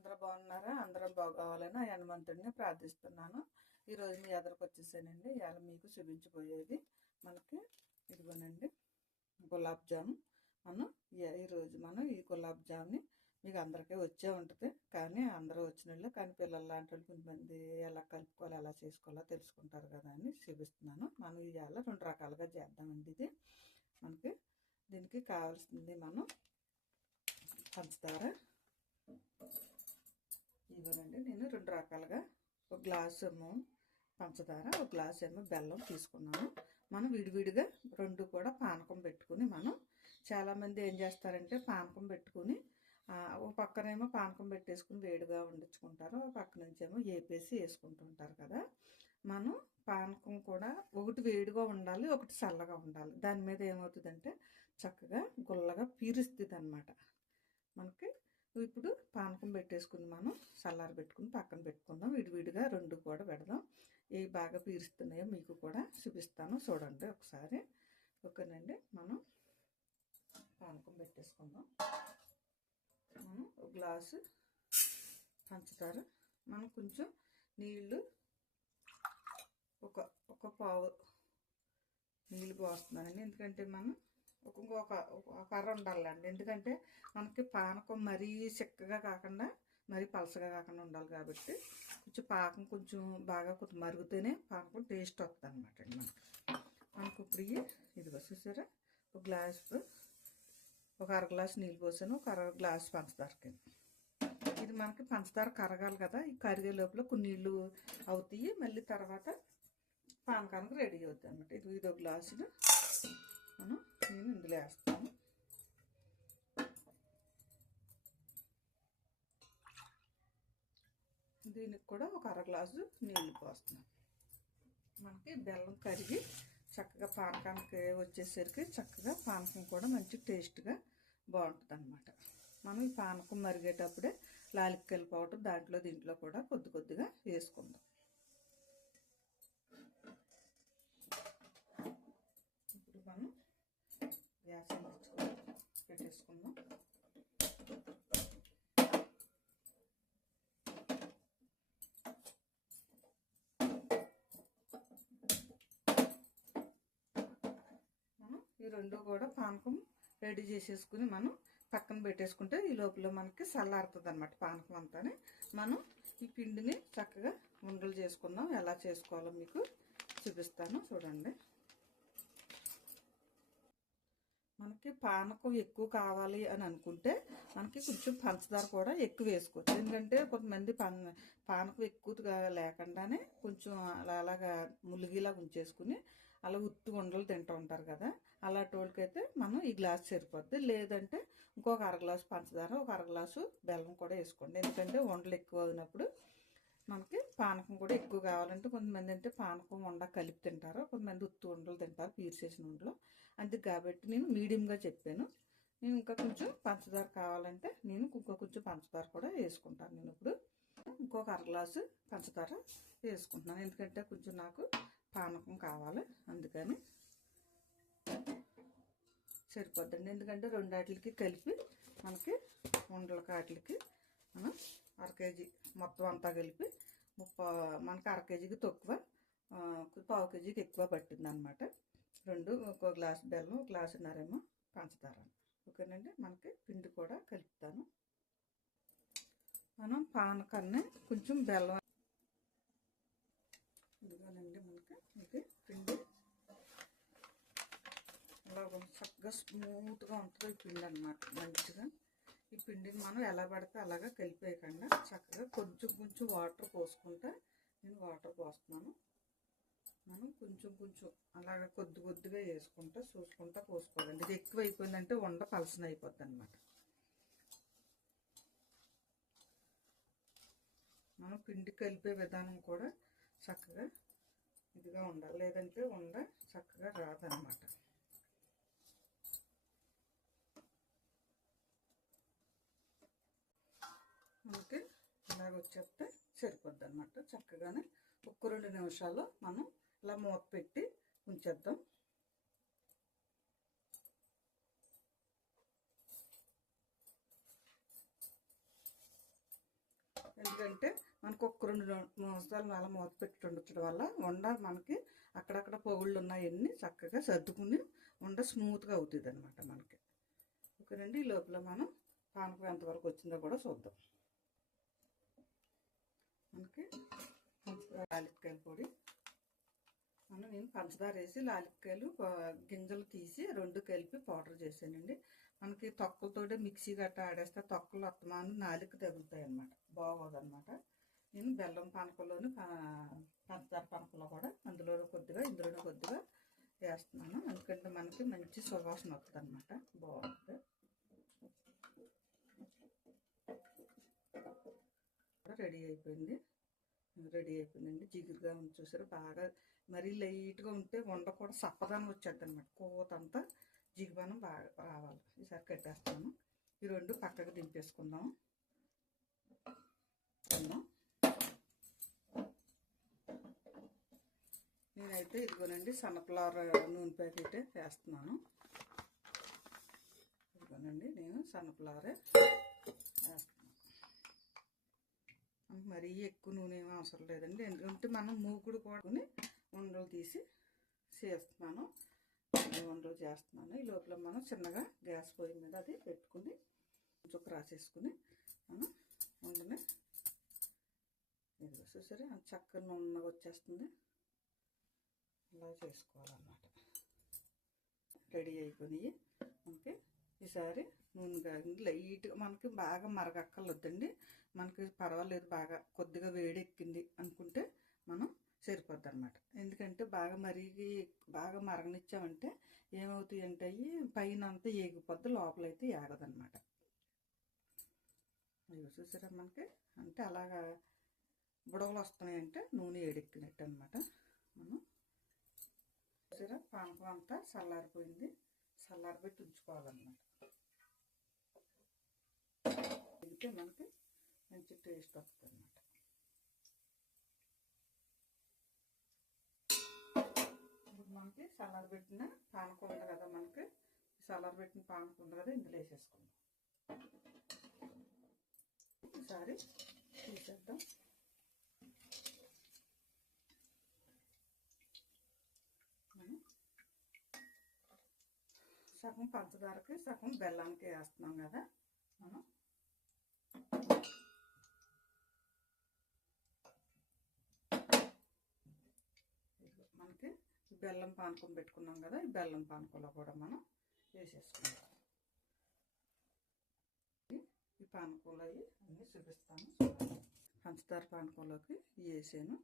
అందరూ బాగున్నారా? అందరం బాగోవాలని హనుమంతుడిని ప్రార్థిస్తున్నాను. ఈరోజు మీ ఎదురుకు వచ్చేసానండి. ఇవాళ మీకు చూపించబోయేది మనకి ఇదిగోనండి గులాబ్ జామ్. మనం ఈ- ఈరోజు మనం ఈ గులాబ్ జామ్ని మీకు అందరికీ వచ్చే ఉంటుంది. కానీ అందరూ వచ్చిన వాళ్ళు కానీ పిల్లలు లాంటి వాళ్ళు కొంతమంది ఎలా కలుపుకోవాలి ఎలా చేసుకోవాలో తెలుసుకుంటారు కదా అని చూపిస్తున్నాను. మనం ఇవాళ రెండు రకాలుగా చేద్దామండి ఇది. మనకి దీనికి కావాల్సింది మనం పంచదార ఇవ్వనండి నేను రెండు రకాలుగా ఒక గ్లాసు ఏమో పంచదార ఒక గ్లాసు ఏమో బెల్లం తీసుకున్నాను. మనం విడివిడిగా రెండు కూడా పానకం పెట్టుకుని మనం చాలామంది ఏం చేస్తారంటే పానకం పెట్టుకుని ఒక పక్కనేమో పానకం పెట్టేసుకుని వేడిగా వండించుకుంటారు ఒక పక్క నుంచి ఏమో ఏపేసి వేసుకుంటుంటారు కదా. మనం పానకం కూడా ఒకటి వేడిగా ఉండాలి ఒకటి చల్లగా ఉండాలి. దాని మీద ఏమవుతుందంటే చక్కగా గుల్లగా పీరుస్తుంది అనమాట మనకి ఇప్పుడు పానకం పెట్టేసుకుని మనం చల్లారి పెట్టుకుని పక్కన పెట్టుకుందాం. విడివిడిగా రెండు కూడా పెడదాం. ఏ బాగా పీరుస్తున్నాయో మీకు కూడా చూపిస్తాను. చూడండి ఒకసారి. ఓకేనండి. మనం పానకం పెట్టేసుకుందాం. మనం ఒక గ్లాసు పంచదార. మనం కొంచెం నీళ్ళు ఒక ఒక పావు నీళ్ళు పోస్తున్నానండి. ఎందుకంటే మనం ఇంకొక ఒక కర్ర ఉండాలండి. ఎందుకంటే మనకి పానకం మరీ చిక్కగా కాకుండా మరీ పలసగా కాకుండా ఉండాలి కాబట్టి కొంచెం పాకం కొంచెం బాగా కొంచెం మరుగుతేనే పానకం టేస్ట్ వస్తుంది అనమాట అండి మనకి. మనకు ఇప్పుడు ఇదిగో చూసారా? ఒక గ్లాస్ ఒక అర గ్లాస్ నీళ్ళు పోసాను. ఒక అర గ్లాస్ పంచదారకి ఇది మనకి పంచదార కరగాలి కదా. ఈ కరిగే లోపల కొన్ని నీళ్ళు అవుతాయి. మళ్ళీ తర్వాత పానకానికి రెడీ అవుతుంది అనమాట ఇది ఇదో గ్లాసులు మనం నేను ఇందులో వేస్తాను. దీనికి కూడా ఒక అర గ్లాసు నీళ్ళు పోస్తున్నాను. మనకి బెల్లం కరిగి చక్కగా పానకానికి వచ్చేసరికి చక్కగా పానకం కూడా మంచి టేస్ట్గా బాగుంటుంది అనమాట మనం ఈ పానకం మరిగేటప్పుడే లాలిక్కల పౌడర్ దాంట్లో దీంట్లో కూడా కొద్ది కొద్దిగా వేసుకుందాం రెండు కూడా పానకం రెడీ చేసేసుకుని మనం పక్కన పెట్టేసుకుంటే ఈ లోపల మనకి చల్లారుతుంది అనమాట పానకం అంతానే. మనం ఈ పిండిని చక్కగా ఉండలు చేసుకుందాం. ఎలా చేసుకోవాలో మీకు చూపిస్తాను. చూడండి. మనకి పానకం ఎక్కువ కావాలి అని అనుకుంటే మనకి కొంచెం పంచదార కూడా ఎక్కువ వేసుకోవచ్చు. ఎందుకంటే కొంతమంది పానకం ఎక్కువగా లేకుండానే కొంచెం అలా అలాగా ములిగిలాగా ఉంచేసుకుని అలా ఉత్తి ఉండలు తింటూ ఉంటారు కదా. అలాంటి వాళ్ళకైతే మనం ఈ గ్లాస్ సరిపోద్ది. లేదంటే ఇంకొక అర గ్లాసు పంచదార ఒక అర గ్లాసు బెల్లం కూడా వేసుకోండి. ఎందుకంటే వండలు ఎక్కువ అయినప్పుడు మనకి పానకం కూడా ఎక్కువ కావాలంటే కొంతమంది అంటే పానకం వండ కలిపి తింటారు. కొంతమంది ఉత్తు ఉండలు తింటారు పీర్చేసిన ఉండలు అందుకు కాబట్టి నేను మీడియంగా చెప్పాను. నేను ఇంకా కొంచెం పంచదార కావాలంటే నేను ఇంకో కొంచెం పంచదార కూడా వేసుకుంటాను నేను ఇప్పుడు. ఇంకొక అర గ్లాసు పంచదార వేసుకుంటున్నాను. ఎందుకంటే కొంచెం నాకు పానకం కావాలి. అందుకని సరిపోద్దండి. ఎందుకంటే రెండాటికి కలిపి మనకి ఉండల కాటికి మనం అర కేజీ మొత్తం అంతా కలిపి ముప్ప మనకి అర కేజీకి తక్కువ పావు కేజీకి ఎక్కువ పట్టింది అనమాట రెండు ఒక గ్లాస్ బెల్లం ఒక గ్లాసున్నరేమో పంచదార. ఓకేనండి? మనకి పిండి కూడా కలుపుతాను. మనం పానకన్నా కొంచెం బెల్లం ఇదిగోనండి మనకి ఇది పిండి అలా కొంచెం చక్కగా స్మూత్గా ఉంటుంది ఈ పిండి అనమాట మంచిగా ఈ పిండిని మనం ఎలా పడితే అలాగా కలిపేయకుండా చక్కగా కొంచెం కొంచెం వాటర్ పోసుకుంటా నేను వాటర్ పోస్తున్నాను. మనం కొంచెం కొంచెం అలాగ కొద్ది కొద్దిగా వేసుకుంటా చూసుకుంటా పోసుకోవాలండి. ఇది ఎక్కువ అయిపోయిందంటే వండ పలసన అయిపోద్ది అనమాట మనం పిండి కలిపే విధానం కూడా చక్కగా ఇదిగా ఉండాలి. లేదంటే ఉండ చక్కగా రాదనమాట మనకి చెప్తే సరిపోద్ది అనమాట చక్కగానే ఒక్క రెండు నిమిషాలు మనం ఇలా మూత పెట్టి ఉంచేద్దాం. ఎందుకంటే మనకు ఒక్క రెండు నిమిషాలు అలా మూత పెట్టి ఉండొచ్చడం వల్ల ఉండ మనకి అక్కడక్కడ పొగుళ్ళు ఉన్నాయన్నీ చక్కగా సర్దుకుని ఉండ స్మూత్గా అవుతుంది అనమాట మనకి. ఓకేనండి ఈ లోపల మనం పానకం ఎంతవరకు వచ్చిందో కూడా చూద్దాం. మనకి లాలిపకాయల పొడి. మనం నేను పంచదార వేసి లాలిక్కాయలు గింజలు తీసి రెండు కలిపి పౌడర్ చేశానండి. మనకి తొక్కలతోటే మిక్సీ గట్ట ఆడేస్తే తొక్కలు అత్తమాను నాలుగు తగులుతాయి అనమాట బాగోదన్నమాట. నేను బెల్లం పనకలోని పంచదార పనకలో కూడా అందులో కొద్దిగా ఇందులో కొద్దిగా వేస్తున్నాను. ఎందుకంటే మనకి మంచి సువాసన వస్తుంది అనమాట బాగుంటుంది. రెడీ అయిపోయింది. రెడీ అయిపోయిందండి. జిగురుగా ఉంది చూసారు? బాగా మరీ లైట్గా ఉంటే వండ కూడా సప్పదనం వచ్చేది అనమాట కోత అంతా జిగుబనం బాగా రావాలి. ఈసారి కట్టేస్తాను. ఈ రెండు పక్కకు దింపేసుకుందాం. నేనైతే ఇదిగోనండి సన్నఫ్లవర్ నూనె ప్యాకెట్ వేస్తున్నాను. ఇదిగోనండి నేను సన్నఫ్లవరే వేస్తున్నాను మనకు మరీ ఎక్కువ నూనె ఏమీ అవసరం లేదండి. ఎందుకంటే మనం మూకుడు కూడా ఉండలు తీసి చేస్తున్నాను. ఉండలు చేస్తున్నాను. ఈ లోపల మనం చిన్నగా గ్యాస్ పొయ్యి మీద అది పెట్టుకుని కొంచెం రాసేసుకుని మనం ఉండని ఇది చూసారా? చక్కని చక్కగా నున్నగా వచ్చేస్తుంది. ఇలా చేసుకోవాలన్నమాట. రెడీ అయిపోయినాయి. మనకి ఈసారి నూనె కాగింది లైట్గా మనకి బాగా మరగక్కర్లేదండి. మనకి పర్వాలేదు బాగా కొద్దిగా వేడెక్కింది అనుకుంటే మనం సరిపోద్ది అనమాట ఎందుకంటే బాగా మరిగి బాగా మరగనిచ్చామంటే ఏమవుతాయి అంటే అవి పైన అంతా ఏగిపోద్ది లోపలైతే ఏగదనమాట ఇవి చూసారా మనకి? అంటే అలాగా బుడగలు వస్తున్నాయంటే నూనె ఏడెక్కినట్టు అనమాట మనం చూసారా? పానకం అంతా చల్లారిపోయింది. చల్లారిపెట్టి ఉంచుకోవాలన్నమాట. తింటే మనకి మంచి టేస్ట్ వస్తుంది అన్నమాట. ఇప్పుడు మనకి చల్లారబెట్టిన పానకం ఉంది కదా మనకి. చల్లారబెట్టిన పానకం ఉంది కదా ఇందులో వేసేసుకుందాం. ఒకసారి తీసేద్దాం. సగం పంచదారకి సగం బెల్లానికి వేస్తున్నాం కదా మనం ఇదిగో మనకి బెల్లం పానకం పెట్టుకున్నాం కదా ఈ బెల్లం పానకంలో కూడా మనం వేసేసుకుందాం. ఈ పానకంలో అవి అన్నీ చూపిస్తాను పంచదార పానకంలోకి వేసాను.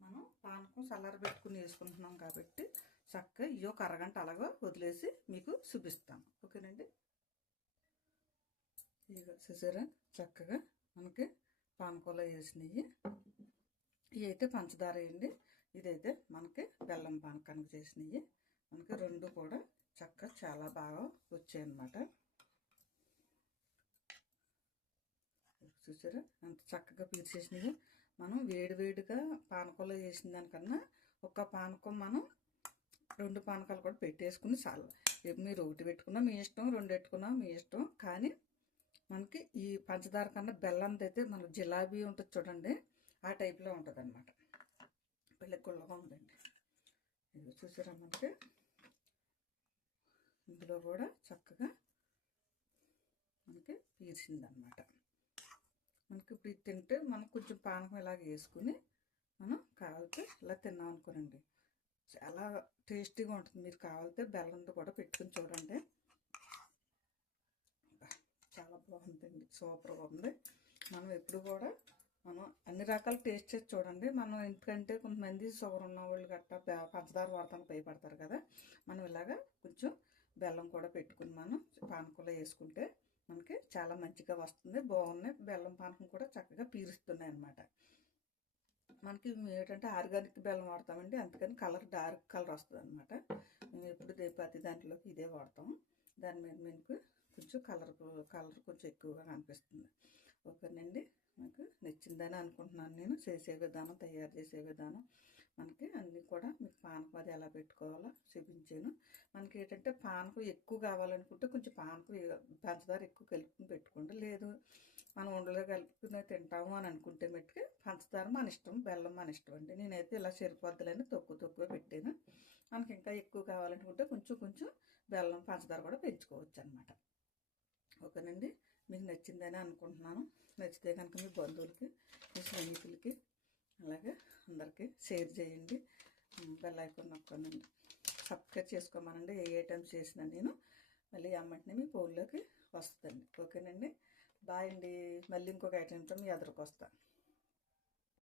మనం పానకం చల్లార పెట్టుకుని వేసుకుంటున్నాం కాబట్టి చక్కగా ఈ ఒక అరగంట అలాగా వదిలేసి మీకు చూపిస్తాను. ఓకేనండి? ఇక చూసారా? చక్కగా మనకి పానకంలో వేసినవి. ఇవి అయితే పంచదార వేయండి ఇదైతే మనకి బెల్లం పానకానికి చేసినవి మనకి రెండు కూడా చక్కగా చాలా బాగా వచ్చాయి అన్నమాట చూసారా? అంత చక్కగా పీల్చేసినవి మనం వేడివేడిగా పానకంలో చేసిన దానికన్నా ఒక పానకం మనం రెండు పానకాలు కూడా పెట్టేసుకుని చాలా. మీరు ఒకటి పెట్టుకున్నా మీ ఇష్టం రెండు పెట్టుకున్నా మీ ఇష్టం. కానీ మనకి ఈ పంచదార కన్నా బెల్లం అయితే మనకు జిలాబీ ఉంటుంది చూడండి. ఆ టైప్లో ఉంటుంది అనమాట పిల్లకి ఉందండి. ఇది చూసారా మనకి ఇందులో కూడా చక్కగా మనకి పీల్చిందనమాట మనకి ఇప్పుడు ఇది తింటే మనం కొంచెం పానకం ఇలాగ వేసుకుని మనం కావాలితే ఇలా తిన్నాం అనుకోనండి. చాలా టేస్టీగా ఉంటుంది. మీరు కావాలితే బెల్లంతో కూడా పెట్టుకుని చూడండి. చాలా బాగుందండి. సూపర్గా ఉంది. మనం ఎప్పుడు కూడా మనం అన్ని రకాల టేస్ట్ చేసి చూడండి. మనం ఎందుకంటే కొంతమంది షుగర్ ఉన్న వాళ్ళు గట్టా పంచదార వాడతానికి భయపడతారు కదా. మనం ఇలాగా కొంచెం బెల్లం కూడా పెట్టుకుని మనం పానకంలో వేసుకుంటే మనకి చాలా మంచిగా వస్తుంది. బాగున్నాయి. బెల్లం పానకం కూడా చక్కగా పీరుస్తున్నాయి అన్నమాట. మనకి ఏంటంటే ఆర్గానిక్ బెల్లం వాడతామండి. అందుకని కలర్ డార్క్ కలర్ వస్తుంది అనమాట మేము ఎప్పుడు ప్రతి దాంట్లోకి ఇదే వాడతాం. దాని మీద మీకు కొంచెం కలర్ కలర్ కొంచెం ఎక్కువగా కనిపిస్తుంది. ఓకేనండి. నాకు నచ్చిందని అనుకుంటున్నాను నేను. చేసే విధానం తయారు చేసే విధానం మనకి అన్నీ కూడా మీకు పానకం అది ఎలా పెట్టుకోవాలో చూపించాను. మనకి ఏంటంటే పానకం ఎక్కువ కావాలనుకుంటే కొంచెం పానకం పంచదార ఎక్కువ కలుపుకుని పెట్టుకోండి. లేదు మనం ఉండలో కలుపుకుని తింటాము అని అనుకుంటే మట్టుకు పంచదార మన ఇష్టం బెల్లం మన ఇష్టం అండి. నేనైతే ఇలా సరిపోద్దులని తక్కువ తక్కువ పెట్టాను. మనకి ఇంకా ఎక్కువ కావాలనుకుంటే కొంచెం కొంచెం బెల్లం పంచదార కూడా పెంచుకోవచ్చు అనమాట ఓకేనండి? మీకు నచ్చిందని అనుకుంటున్నాను. నచ్చితే కనుక మీ బంధువులకి మీ స్నేహితులకి అలాగే అందరికీ షేర్ చేయండి. బెల్ ఐకాన్ సబ్స్క్రైబ్ చేసుకోమనండి. ఏ ఐటమ్స్ చేసినా నేను మళ్ళీ అమ్మంటనే మీ ఫోన్లోకి వస్తుందండి. ఓకేనండి? బాయ్ అండి. మళ్ళీ ఇంకొక ఐటమ్తో మీ ఎదురుకు వస్తాను